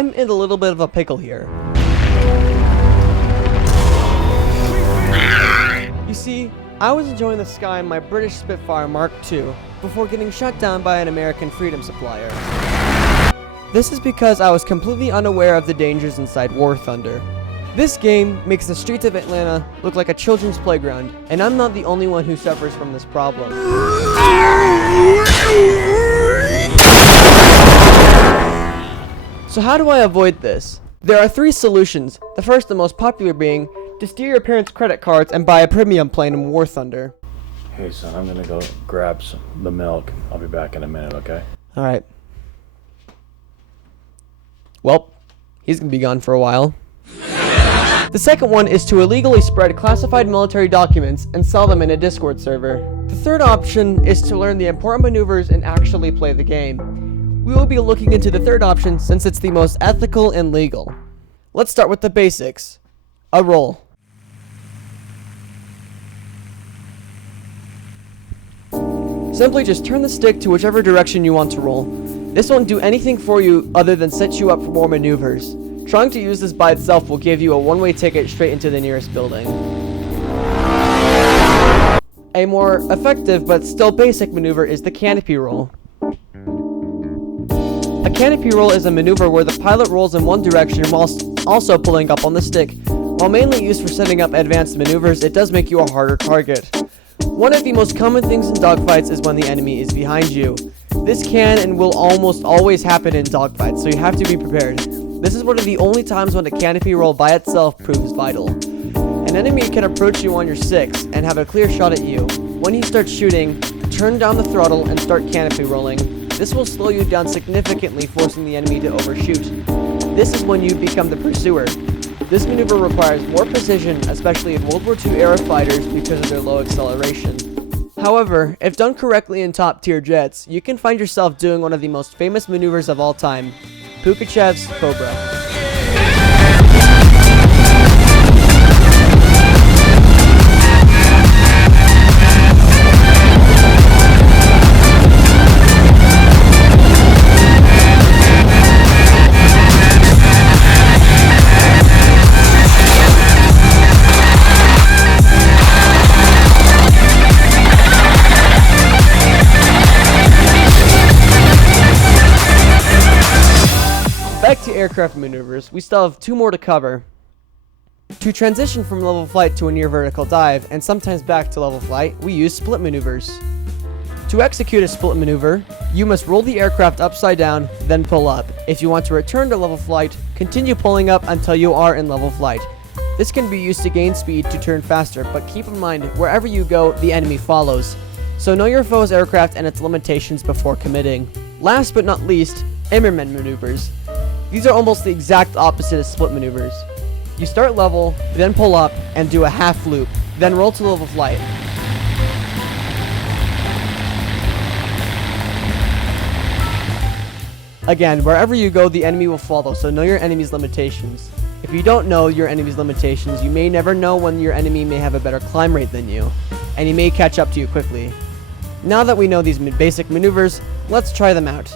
I'm in a little bit of a pickle here. You see, I was enjoying the sky in my British Spitfire Mark II before getting shut down by an American freedom supplier. This is because I was completely unaware of the dangers inside War Thunder. This game makes the streets of Atlanta look like a children's playground, and I'm not the only one who suffers from this problem. So how do I avoid this? There are 3 solutions, the first and most popular being to steal your parents' credit cards and buy a premium plan in War Thunder. Hey son, I'm gonna go grab the milk. I'll be back in a minute, okay? Alright. Well, he's gonna be gone for a while. The second one is to illegally spread classified military documents and sell them in a Discord server. The third option is to learn the important maneuvers and actually play the game. We will be looking into the third option since it's the most ethical and legal. Let's start with the basics. A roll. Simply just turn the stick to whichever direction you want to roll. This won't do anything for you other than set you up for more maneuvers. Trying to use this by itself will give you a one-way ticket straight into the nearest building. A more effective but still basic maneuver is the canopy roll. A canopy roll is a maneuver where the pilot rolls in one direction whilst also pulling up on the stick. While mainly used for setting up advanced maneuvers, it does make you a harder target. One of the most common things in dogfights is when the enemy is behind you. This can and will almost always happen in dogfights, so you have to be prepared. This is one of the only times when a canopy roll by itself proves vital. An enemy can approach you on your 6 and have a clear shot at you. When he starts shooting, turn down the throttle and start canopy rolling. This will slow you down significantly, forcing the enemy to overshoot. This is when you become the pursuer. This maneuver requires more precision, especially in World War II era fighters because of their low acceleration. However, if done correctly in top tier jets, you can find yourself doing one of the most famous maneuvers of all time, Pukachev's Cobra. Back to aircraft maneuvers, we still have 2 more to cover. To transition from level flight to a near vertical dive, and sometimes back to level flight, we use split maneuvers. To execute a split maneuver, you must roll the aircraft upside down, then pull up. If you want to return to level flight, continue pulling up until you are in level flight. This can be used to gain speed to turn faster, but keep in mind, wherever you go, the enemy follows. So know your foe's aircraft and its limitations before committing. Last but not least, Immerman maneuvers. These are almost the exact opposite of split maneuvers. You start level, then pull up, and do a half loop, then roll to level flight. Again, wherever you go, the enemy will follow, so know your enemy's limitations. If you don't know your enemy's limitations, you may never know when your enemy may have a better climb rate than you, and he may catch up to you quickly. Now that we know these basic maneuvers, let's try them out.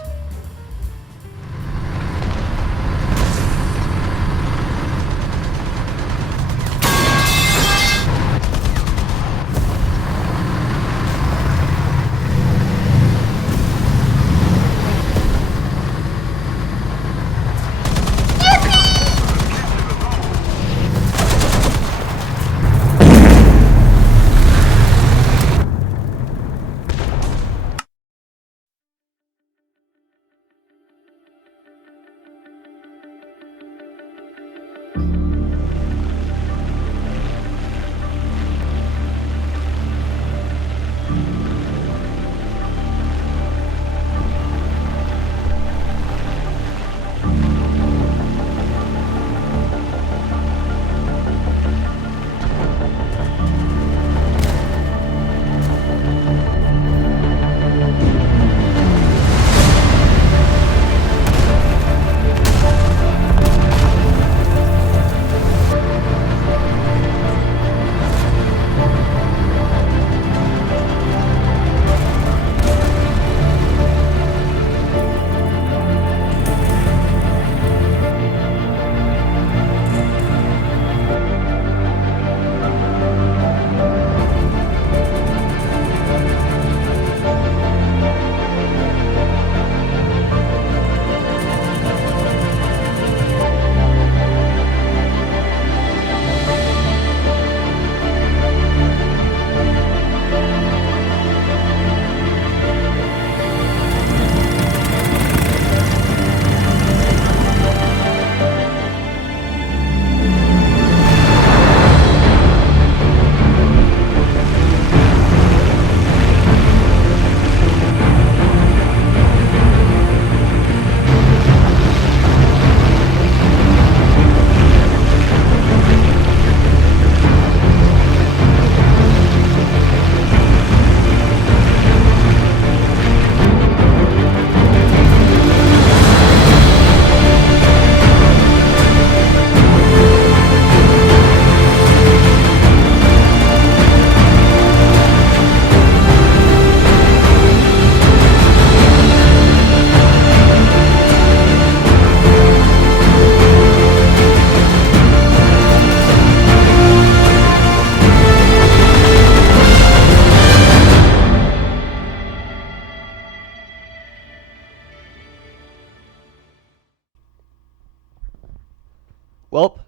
Well,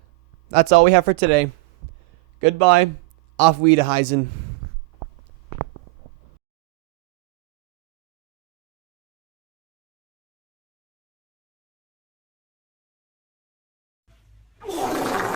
that's all we have for today. Goodbye. Auf Wiedersehen.